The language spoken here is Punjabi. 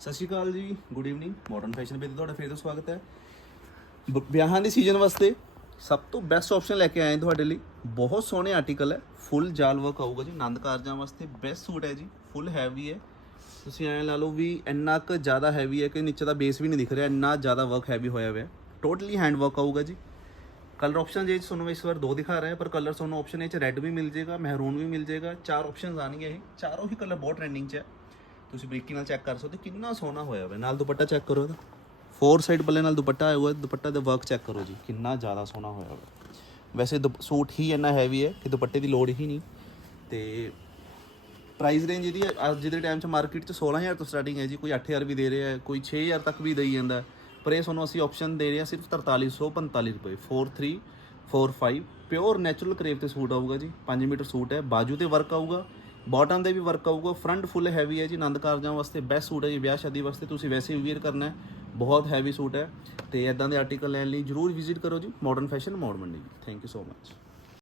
ਸਤਿ ਸ਼੍ਰੀ ਅਕਾਲ ਜੀ ਗੁੱਡ ਈਵਨਿੰਗ ਮਾਡਰਨ ਫੈਸ਼ਨ ਵਿੱਚ ਤੁਹਾਡਾ ਫੇਰ ਤੋਂ ਸਵਾਗਤ ਹੈ। ਬ- ਵਿਆਹਾਂ ਦੇ ਸੀਜ਼ਨ ਵਾਸਤੇ ਸਭ ਤੋਂ ਬੈਸਟ ਆਪਸ਼ਨ ਲੈ ਕੇ ਆਏ ਹਾਂ ਤੁਹਾਡੇ ਲਈ। ਬਹੁਤ ਸੋਹਣੇ ਆਰਟੀਕਲ ਹੈ ਫੁੱਲ ਜਾਲ ਵਰਕ ਆਊਗਾ ਜੀ ਆਨੰਦ ਕਾਰਜਾਂ ਵਾਸਤੇ ਬੈਸਟ ਸੂਟ ਹੈ ਜੀ ਫੁੱਲ ਹੈਵੀ ਹੈ। ਤੁਸੀਂ ਐਂ ਲਾ ਲਓ ਵੀ ਇੰਨਾ ਕੁ ਜ਼ਿਆਦਾ ਹੈਵੀ ਹੈ ਕਿ ਨੀਚੇ ਦਾ ਬੇਸ ਵੀ ਨਹੀਂ ਦਿਖ ਰਿਹਾ, ਇੰਨਾ ਜ਼ਿਆਦਾ ਵਰਕ ਹੈਵੀ ਹੋਇਆ ਹੋਇਆ ਟੋਟਲੀ ਹੈਂਡ ਵਰਕ ਆਊਗਾ ਜੀ। ਕਲਰ ਆਪਸ਼ਨ ਜੇ ਤੁਹਾਨੂੰ ਮੈਂ ਇਸ ਵਾਰ ਦੋ ਦਿਖਾ ਰਿਹਾ, ਪਰ ਕਲਰ ਤੁਹਾਨੂੰ ਆਪਸ਼ਨ ਇਹ ਚ ਰੈੱਡ ਵੀ ਮਿਲ ਜਾਏਗਾ ਮਹਿਰੂਨ ਵੀ ਮਿਲ ਜਾਏਗਾ, ਚਾਰ ਆਪਸ਼ਨਸ ਆਣਗੇ ਇਹ। ਚਾਰੋਂ ਹੀ ਕਲਰ ਬਹੁਤ ਟ੍ਰੈਂਡਿੰਗ 'ਚ ਹੈ। ਤੁਸੀਂ ਬਰੀਕੀ ਨਾਲ ਚੈੱਕ ਕਰ ਸਕਦੇ ਕਿੰਨਾ ਸੋਹਣਾ ਹੋਇਆ ਹੋਇਆ। ਨਾਲ ਦੁਪੱਟਾ ਚੈੱਕ ਕਰੋ ਇਹਦਾ। ਫੋਰ ਸਾਈਡ ਬੱਲੇ ਨਾਲ ਦੁਪੱਟਾ ਆਇਆ ਹੋਇਆ, ਦੁਪੱਟਾ ਦਾ ਵਰਕ ਚੈੱਕ ਕਰੋ ਜੀ, ਕਿੰਨਾ ਜ਼ਿਆਦਾ ਸੋਹਣਾ ਹੋਇਆ ਹੋਇਆ। ਵੈਸੇ ਦੁਪ- ਸੂਟ ਹੀ ਇੰਨਾ ਹੈਵੀ ਹੈ ਕਿ ਦੁਪੱਟੇ ਦੀ ਲੋੜ ਹੀ ਨਹੀਂ। ਤੇ ਪ੍ਰਾਈਸ ਰੇਂਜ ਇਹਦੀ ਅੱਜ ਦੇ ਟਾਈਮ 'ਚ ਮਾਰਕੀਟ 'ਚ 16000 ਤੋਂ ਸਟਾਰਟਿੰਗ ਹੈ ਜੀ, ਕੋਈ 8000 ਵੀ ਦੇ ਰਿਹਾ ਹੈ, ਕੋਈ 6000 ਤੱਕ ਵੀ ਦੇਈ ਜਾਂਦਾ ਪਰ ਇਹ ਤੁਹਾਨੂੰ ਅਸੀਂ ਆਪਸ਼ਨ ਦੇ ਰਹੇ ਹਾਂ ਸਿਰਫ 4345 ਰੁਪਏ। 4345 ਪਿਓਰ ਨੈਚੁਰਲ ਕਰੇਵ ਤੇ ਸੂਟ ਆਊਗਾ ਜੀ 5 ਮੀਟਰ ਸੂਟ ਹੈ, ਬਾਜੂ ਤੇ ਵਰਕ ਆਊਗਾ। ਬਾਟਮ ਦੇ ਵੀ ਵਰਕ ਆਊਗਾ ਫਰੰਟ ਫੁੱਲ ਹੈਵੀ ਹੈ ਜੀ ਆਨੰਦ ਕਾਰਜਾਂ ਵਾਸਤੇ ਬੈਸਟ ਸੂਟ ਹੈ ਜੀ, ਵਿਆਹ ਸ਼ਾਦੀ ਵਾਸਤੇ ਤੁਸੀਂ ਵੈਸੇ ਵੀ ਵੇਅਰ ਕਰਨਾ ਹੈ, ਬਹੁਤ ਹੈਵੀ ਸੂਟ ਹੈ ਤੇ ਇਦਾਂ ਦੇ ਆਰਟੀਕਲ ਲੈਣ ਲਈ ਜਰੂਰ ਵਿਜ਼ਿਟ ਕਰੋ ਜੀ ਮਾਡਰਨ ਫੈਸ਼ਨ ਮੋੜ ਮੰਡੀ ਥੈਂਕ ਯੂ ਸੋ ਮਚ